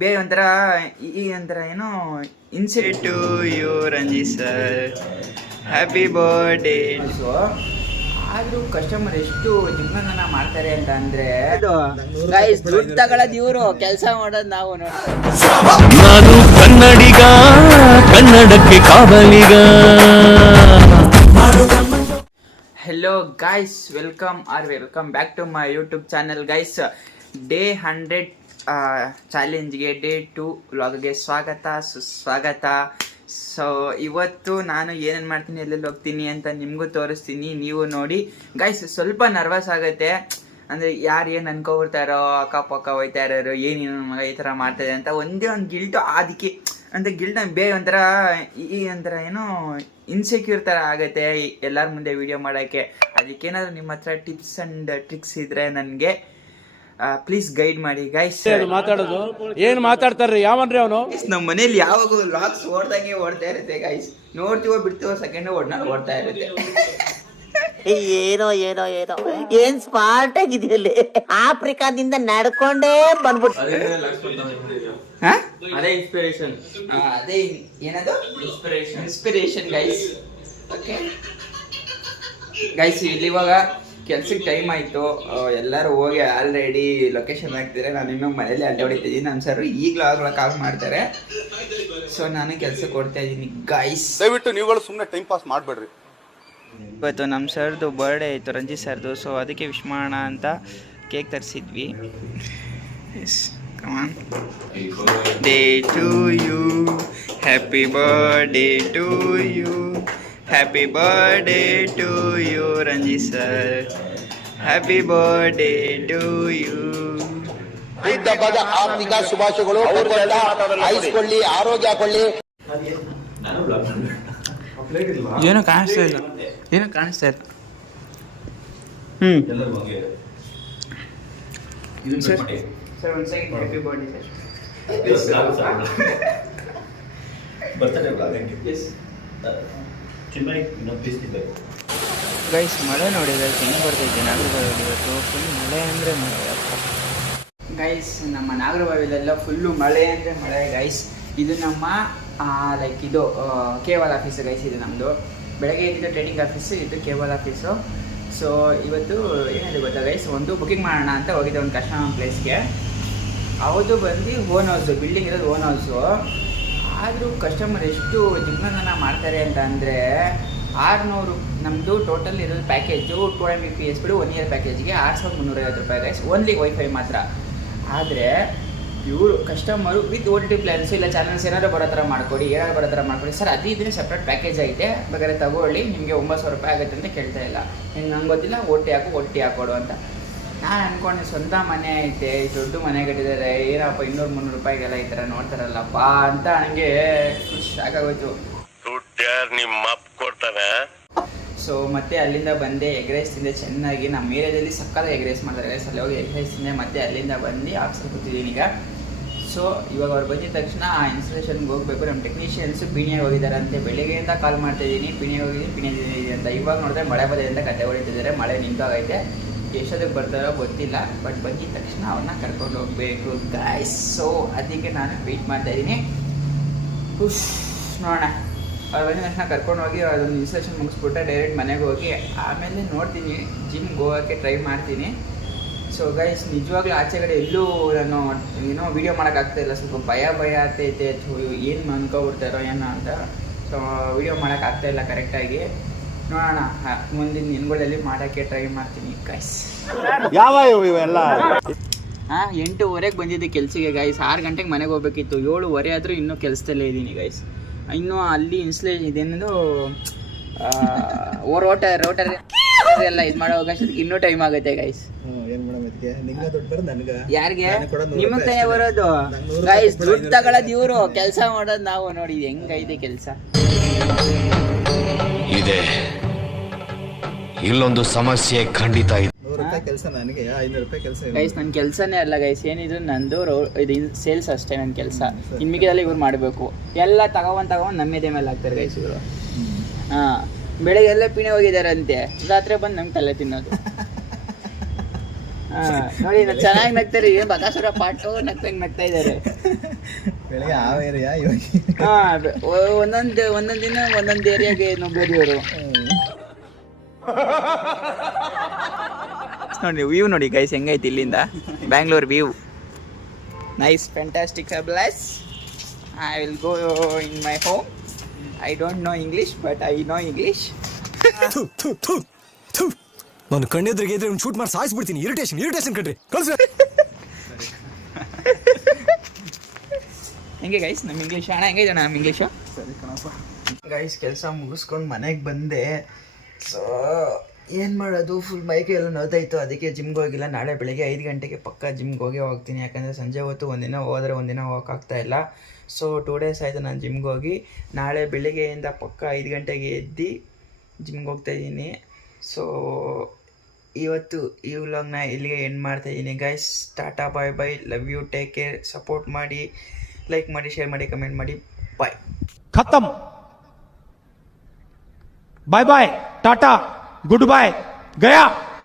ಬೇರೆ ಒಂಥರ ಈ ಒಂಥರ ಏನೋ incident to you Ranji sir, happy birthday. So ಆದರೂ ಕಸ್ಟಮರ್ ಎಷ್ಟು ಜಿಮ್ನ ಮಾಡ್ತಾರೆ ಅಂತ ಅಂದ್ರೆ ದುಡ್ಡು ತಗೊಳ್ಳೋದು ಇವರು, ಕೆಲಸ ಮಾಡೋದು ನಾವು. ನಾನು ಕನ್ನಡಿಗ, ಕನ್ನಡಕ್ಕೆ ಕಾವಲಿಗ. Hello guys, welcome back to my YouTube channel guys. Day 100 ಚಾಲೆಂಜ್ಗೆ, ಡೇ 2 ವ್ಲಾಗ್ಗೆ ಸುಸ್ವಾಗತ. ಸೊ ಇವತ್ತು ನಾನು ಏನೇನು ಮಾಡ್ತೀನಿ, ಎಲ್ಲೆಲ್ಲಿ ಹೋಗ್ತೀನಿ ಅಂತ ನಿಮಗೂ ತೋರಿಸ್ತೀನಿ, ನೀವು ನೋಡಿ ಗೈಸ್. ಸ್ವಲ್ಪ ನರ್ವಸ್ ಆಗುತ್ತೆ, ಅಂದರೆ ಯಾರು ಏನು ಅನ್ಕೊಬಿಡ್ತಾರೋ, ಅಕ್ಕಪಕ್ಕ ಹೋಯ್ತಾ ಇರೋರು ಏನೇನು ಮಗ ಈ ಥರ ಮಾಡ್ತಾಯಿದೆ ಅಂತ ಒಂದೇ ಒಂದು ಗಿಲ್ಟು. ಅದಕ್ಕೆ ಅಂತ ಗಿಲ್ಟ್ ಬೇಗ ಒಂಥರ ಈ ಒಂಥರ ಏನೋ ಇನ್ಸೆಕ್ಯೂರ್ ಥರ ಆಗುತ್ತೆ ಎಲ್ಲರ ಮುಂದೆ ವೀಡಿಯೋ ಮಾಡೋಕ್ಕೆ. ಅದಕ್ಕೇನಾದರೂ ನಿಮ್ಮ ಹತ್ರ ಟಿಪ್ಸ್ ಆ್ಯಂಡ್ ಟ್ರಿಕ್ಸ್ ಇದ್ದರೆ ನನಗೆ ಪ್ಲೀಸ್ ಗೈಡ್ ಮಾಡಿ ಗೈಸ್. ಮಾತಾಡೋದು ಏನು ಮಾತಾಡ್ತಾರ್ರಿ, ಯಾವನ್ರಿ ಅವನು? ನಮ್ಮ ಮನೇಲಿ ಯಾವಾಗ ವ್ಲಾಗ್ಸ್ ಓಡ್ತಾ ಇರುತ್ತೆ ಗೈಸ್. ನೋಡ್ತೀವೋ ಬಿಡ್ತೀವೋ ಸೆಕೆಂಡ್ ಓಡ್ತಾ ಇರುತ್ತೆ. ಏನೋ ಏನ್ ಸ್ಮಾರ್ಟ್ ಆಗಿದೆಯಲ್ಲಿ, ಆಫ್ರಿಕಾದಿಂದ ನಡ್ಕೊಂಡೇ ಬಂದ್ಬಿಟ್ಟು. ಅದೇ ಇನ್ಸ್ಪಿರೇಷನ್, ಅದೇ ಏನದು ಇನ್ಸ್ಪಿರೇಷನ್ ಗೈಸ್. ಓಕೆ ಗೈಸ್, ಇಲ್ಲಿ ಇವಾಗ ಕೆಲ್ಸಕ್ಕೆ ಟೈಮ್ ಆಯಿತು, ಎಲ್ಲರೂ ಹೋಗಿ ಆಲ್ರೆಡಿ ಲೊಕೇಶನ್ ಹಾಕ್ತಿದ್ದಾರೆ. ನಾನು ಇನ್ನೂ ಮನೇಲಿ ಅಡ್ಡ ಹೊಡಿತಿದ್ದೀನಿ. ನಮ್ಮ ಸರ್ ಈಗಲೂ ಕಾಲ್ ಮಾಡ್ತಾರೆ. ಸೊ ನಾನು ಕೆಲ್ಸಕ್ಕೆ ಕೊಡ್ತಾ ಇದ್ದೀನಿ ಗೈಸ್. ದಯವಿಟ್ಟು ನೀವುಗಳು ಸುಮ್ಮನೆ ಟೈಮ್ ಪಾಸ್ ಮಾಡಬೇಡ್ರಿ. ಇವತ್ತು ನಮ್ಮ ಸರ್ದು ಬರ್ಡೇ ಆಯಿತು, ರಂಜಿತ್ ಸರ್ದು. ಸೊ ಅದಕ್ಕೆ ವಿಶ್ ಮಾಡೋಣ ಅಂತ ಕೇಕ್ ತರಿಸಿದ್ವಿ. Yes, come on. Day to you, happy birthday to you, happy birthday to you Ranjith sir, happy birthday to you. ಹಬ್ಬದ ಆರ್ಥಿಕ ಶುಭಾಶಯಗಳು. ಆಯುಷ್ಕೊಳ್ಳಿ, ಆರೋಗ್ಯ ಕೊಳ್ಳಿ. ಏನೋ ಕಾಣಿಸ್ತಾ ಇಲ್ಲ. ಸರ್ ಒಂದು ಸೆಕೆಂಡ್. Happy birthday guys. ಮಳೆ ನೋಡಿದ್ರೆ ಹೆಂಗೆ ಬರ್ತೈತೆ ನಾಗರಬಾವಿಯಲ್ಲಿ ಇವತ್ತು. ಫುಲ್ ಮಳೆ ಅಂದರೆ ಮಳೆ ಗೈಸ್. ನಮ್ಮ ನಾಗರಬಾವಿಲೆಲ್ಲ ಫುಲ್ಲು ಮಳೆ ಅಂದರೆ ಮಳೆ ಗೈಸ್. ಇದು ನಮ್ಮ ಲೈಕ್ ಇದು ಕೇಬಲ್ ಆಫೀಸು ಗೈಸ್. ಇದು ನಮ್ಮದು ಬೆಳಗ್ಗೆ ಇದ್ದಿದ್ದು ಟ್ರೇಡಿಂಗ್ ಆಫೀಸು, ಇದು ಕೇಬಲ್ ಆಫೀಸು. ಸೊ ಇವತ್ತು ಏನಿದೆ ಗೊತ್ತಾ ಗೈಸ್, ಒಂದು ಬುಕಿಂಗ್ ಮಾಡೋಣ ಅಂತ ಹೋಗಿದ್ದೆ ಒಂದು ಕಸ್ಟಮರ್ ಪ್ಲೇಸ್ಗೆ. ಹೌದು, ಬಂದು ಓನ್ ಹೌಸು, ಬಿಲ್ಡಿಂಗ್ ಇರೋದು ಓನ್ ಹೌಸು. ಆದರೂ ಕಸ್ಟಮರ್ ಎಷ್ಟು ಜಿಮ್ನ ಮಾಡ್ತಾರೆ ಅಂತ ಅಂದರೆ 600. ನಮ್ಮದು ಟೋಟಲ್ ಇರೋದು ಪ್ಯಾಕೇಜು 2 Mbps 1 ಇಯರ್ ಪ್ಯಾಕೇಜ್ಗೆ 6350 ರೂಪಾಯಿ ಗೈಸ್, ಓನ್ಲಿ ವೈಫೈ ಮಾತ್ರ. ಆದರೆ ಇವರು ಕಸ್ಟಮರು ವಿತ್ OTT ಪ್ಲ್ಯಾನ್ಸು ಇಲ್ಲ ಚಾನಲ್ಸ್ ಏನಾದ್ರು ಬರೋ ಥರ ಮಾಡ್ಕೊಡಿ ಸರ್. ಅದು ಇದನ್ನೇ ಸಪ್ರೇಟ್ ಪ್ಯಾಕೇಜ್ ಐತೆ, ಬೇಕಾದ್ರೆ ತಗೊಳ್ಳಿ, ನಿಮಗೆ 900 ರೂಪಾಯಿ ಆಗುತ್ತೆ ಅಂತ ಕೇಳ್ತಾ ಇಲ್ಲ. ನಂಗೆ ಗೊತ್ತಿಲ್ಲ, ಒಟ್ಟಿ ಹಾಕೊಡು ಅಂತ. ನಾನು ಅಂದ್ಕೊಂಡೆ ಸ್ವಂತ ಮನೆ ಐತೆ, ದೊಡ್ಡ ಮನೆ ಕಟ್ಟಿದ್ದಾರೆ, ಏನಪ್ಪ 200-300 ರೂಪಾಯಿಗೆಲ್ಲ ಈ ಥರ ನೋಡ್ತಾರಲ್ಲಪ್ಪ ಅಂತ ನನಗೆ ಖುಷಿ ಆಗೋಯ್ತು. ಸೊ ಮತ್ತೆ ಅಲ್ಲಿಂದ ಬಂದೆ, ಎಗ್ ರೈಸ್ ತಿಂದೆ ಚೆನ್ನಾಗಿ. ನಮ್ಮ ಏರಿಯಾದಲ್ಲಿ ಸಕ್ಕತ್ತಾಗಿ ಎಗ್ ರೈಸ್ ಮಾಡ್ತಾರೆ ಗೈಸ್. ಅಲ್ಲಿ ಹೋಗಿ ಎಗ್ ರೈಸ್ ತಿಂದೆ, ಮತ್ತೆ ಅಲ್ಲಿಂದ ಬಂದು ಆಫೀಸಲ್ಲಿ ಕೂತಿದ್ದೀನಿ ಈಗ. ಸೊ ಇವಾಗ ಅವ್ರು ಬಂದಿದ ತಕ್ಷಣ ಆ ಇನ್ಸ್ಟಾಲೇಷನ್ಗೆ ಹೋಗಬೇಕು. ನಮ್ಮ ಟೆಕ್ನಿಷಿಯನ್ಸು ಪೀಣ್ಯಾಗೆ ಹೋಗಿದ್ದಾರಂತೆ. ಬೆಳಿಗ್ಗೆಯಿಂದ ಕಾಲ್ ಮಾಡ್ತಾಯಿದ್ದೀನಿ, ಪೀಣ್ಯಾಗಿದೆ ಅಂತ. ಇವಾಗ ನೋಡಿದ್ರೆ ಮಳೆ ಬದಿದೆ ಅಂತ ಕತೆ ಹೊಡಿತಿದ್ದಾರೆ. ಮಳೆ ನಿಂತೋಗೈತೆ, ಎಷ್ಟೊತ್ತಿಗೆ ಬರ್ತಾರೋ ಗೊತ್ತಿಲ್ಲ, ಬಟ್ ಬಂದಿದ ತಕ್ಷಣ ಅವ್ರನ್ನ ಕರ್ಕೊಂಡು ಹೋಗಬೇಕು ಗಾಯ್ಸ್. ಸೊ ಅದಕ್ಕೆ ನಾನು ವೆಯ್ಟ್ ಮಾಡ್ತಾಯಿದ್ದೀನಿ. ನೋಡೋಣ, ಅವ್ರು ಬಂದಿದ ತಕ್ಷಣ ಕರ್ಕೊಂಡು ಹೋಗಿ ಅದೊಂದು ಇನ್ಸ್ಟಾಲೇಷನ್ ಮುಗಿಸ್ಬಿಟ್ಟೆ ಡೈರೆಕ್ಟ್ ಮನೆಗೆ ಹೋಗಿ ಆಮೇಲೆ ನೋಡ್ತೀನಿ, ಜಿಮ್ಗೆ ಹೋಗೋಕ್ಕೆ ಟ್ರೈ ಮಾಡ್ತೀನಿ. ಸೊ ಗೈಸ್, ನಿಜವಾಗ್ಲೂ ಆಚೆಗಡೆ ಎಲ್ಲೂ ನಾನು ಏನೋ ವೀಡಿಯೋ ಮಾಡೋಕ್ಕಾಗ್ತಾಯಿಲ್ಲ. ಸ್ವಲ್ಪ ಭಯ ಆಗ್ತೈತೆ, ಏನು ಅನ್ಕೊಬಿಡ್ತಾರೋ ಏನೋ ಅಂತ. ಸೊ ವೀಡಿಯೋ ಮಾಡೋಕ್ಕಾಗ್ತಾಯಿಲ್ಲ ಕರೆಕ್ಟಾಗಿ. ನೋಡೋಣ, ಮುಂದಿನ ದಿನಗಳಲ್ಲಿ ಮಾಡೋಕ್ಕೆ ಟ್ರೈ ಮಾಡ್ತೀನಿ ಗೈಸ್. ಯಾವ ಇವೆಲ್ಲ 8:30 ಬಂದಿದ್ದೆ ಕೆಲ್ಸಕ್ಕೆ ಗೈಸ್. 6 ಗಂಟೆಗೆ ಮನೆಗೆ ಹೋಗ್ಬೇಕಿತ್ತು. 7:30 ಆದರೂ ಇನ್ನೂ ಕೆಲಸದಲ್ಲೇ ಇದ್ದೀನಿ ಗೈಸ್. ಇನ್ನೂ ಅಲ್ಲಿ ಇನ್ಸ್ಲೇಷನ್ ಇದೇನದು ರೋಟರ್ ಎಲ್ಲ ಇದು ಮಾಡೋ ಅವಕಾಶಕ್ಕೆ ಇನ್ನೂ ಟೈಮ್ ಆಗುತ್ತೆ ಗೈಸ್. ಯಾರಿಗೆ? ನಿಮಗೆ ತಾನೇ ಬರೋದು ಗೈಸ್. ದುಡ್ಡು ತಗೊಳ್ಳೋದು ಇವರು, ಕೆಲಸ ಮಾಡೋದು ನಾವು. ನೋಡಿ ಹೆಂಗೈತೆ ಕೆಲಸ. ಇದೆ ಇಲ್ಲೊಂದು ಸಮಸ್ಯೆ ಖಂಡಿತ ಇದೆ. ಗೈಸ್ ನನ್ನ ಕೆಲಸನೇ ಅಲ್ಲ ಗೈಸ್, ಏನಿದ್ರು ನಂದು ಇದು ಸೇಲ್ಸ್ ಅಷ್ಟೇ ನನ್ನ ಕೆಲಸ. ಇನ್ಮಿಗೆಲ್ಲ ಇವ್ರು ಮಾಡಬೇಕು. ಎಲ್ಲ ತಗೊಂಡು ನಮ್ಮೇದೇ ಮೇಲೆ ಹಾಕ್ತಾರೆ ಗೈಸ್ ಇವರು. ಬೆಳಗ್ಗೆ ಎಲ್ಲ ಪಿಣೆ ಹೋಗಿದ್ದಾರಂತೆ, ರಾತ್ರಿ ಬಂದು ನಮ್ಗೆ ತಲೆ ತಿನ್ನೋದು. ನೋಡಿ ಚೆನ್ನಾಗಿ ನಗ್ತಾರೆ, ಏನ್ ಬಕಾಸುರ ಪಾಟು ನಗ್ತಂಗ್ ನಗ್ತಾ ಇದ್ದಾರೆ. ಬೆಳಗ್ಗೆ ಯಾವ ಏರಿಯಾ ಇವಾಗ? ಹಾ, ಒಂದೊಂದ್ ದಿನ ಒಂದೊಂದ್ ಏರಿಯಾಗೆ ನುಗ್ಗೋದು ಇವರು. ನೋಡಿ ವ್ಯೂ ನೋಡಿ ಗೈಸ್ ಹೆಂಗೈತಿ ಇಲ್ಲಿಂದ Bangalore view. Nice, fantastic, fabulous. I will go in my home. I don't know English but I know English. ನಾನು ಕಣ್ಣೆದ್ರಿಗೆ ಇದ್ರೆ ಒಂದು ಶೂಟ್ ಮಾಡಿ ಸಾಯಿಸ್ಬಿಡ್ತೀನಿ. ಇರಿಟೇಷನ್ ಕಣ್ರಿ, ಕಳ್ಸಿ. ಹೆಂಗೆ ಗೈಸ್ ನಮ್ಮ ಇಂಗ್ಲೀಷ್? ಅಣ್ಣ ಹೆಂಗೆ ನಮ್ಮ ಇಂಗ್ಲೀಷು? ಗೈಸ್ ಕೆಲಸ ಮುಗಿಸ್ಕೊಂಡು ಮನೆಗೆ ಬಂದೆ. ಸೊ ಏನು ಮಾಡೋದು, ಫುಲ್ ಮೈಕೆ ಎಲ್ಲ ನೋತಾಯಿತ್ತು, ಅದಕ್ಕೆ ಜಿಮ್ಗೆ ಹೋಗಿಲ್ಲ. ನಾಳೆ ಬೆಳಗ್ಗೆ 5 ಗಂಟೆಗೆ ಪಕ್ಕ ಜಿಮ್ಗೆ ಹೋಗ್ತೀನಿ, ಯಾಕಂದರೆ ಸಂಜೆ ಹೊತ್ತು ಒಂದಿನ ಹೋದರೆ ಒಂದಿನ ಹೋಗೋಕ್ಕಾಗ್ತಾಯಿಲ್ಲ. ಸೊ 2 ಡೇಸ್ ಆಯಿತು ನಾನು ಜಿಮ್ಗೆ ಹೋಗಿ. ನಾಳೆ ಬೆಳಿಗ್ಗೆಯಿಂದ ಪಕ್ಕ 5 ಗಂಟೆಗೆ ಎದ್ದು ಜಿಮ್ಗೆ ಹೋಗ್ತಾಯಿದ್ದೀನಿ. ಸೊ ಇವತ್ತು ಈ ವ್ಲಾಗ್ನ ಇಲ್ಲಿಗೆ ಎಂಡ್ ಮಾಡ್ತಾಯಿದ್ದೀನಿ guys. Tata, bye bye, love you, take care, support ಮಾಡಿ, ಲೈಕ್ ಮಾಡಿ, ಶೇರ್ ಮಾಡಿ, ಕಮೆಂಟ್ ಮಾಡಿ. ಬಾಯ್. खत्म. Bye bye, tata, goodbye, गया.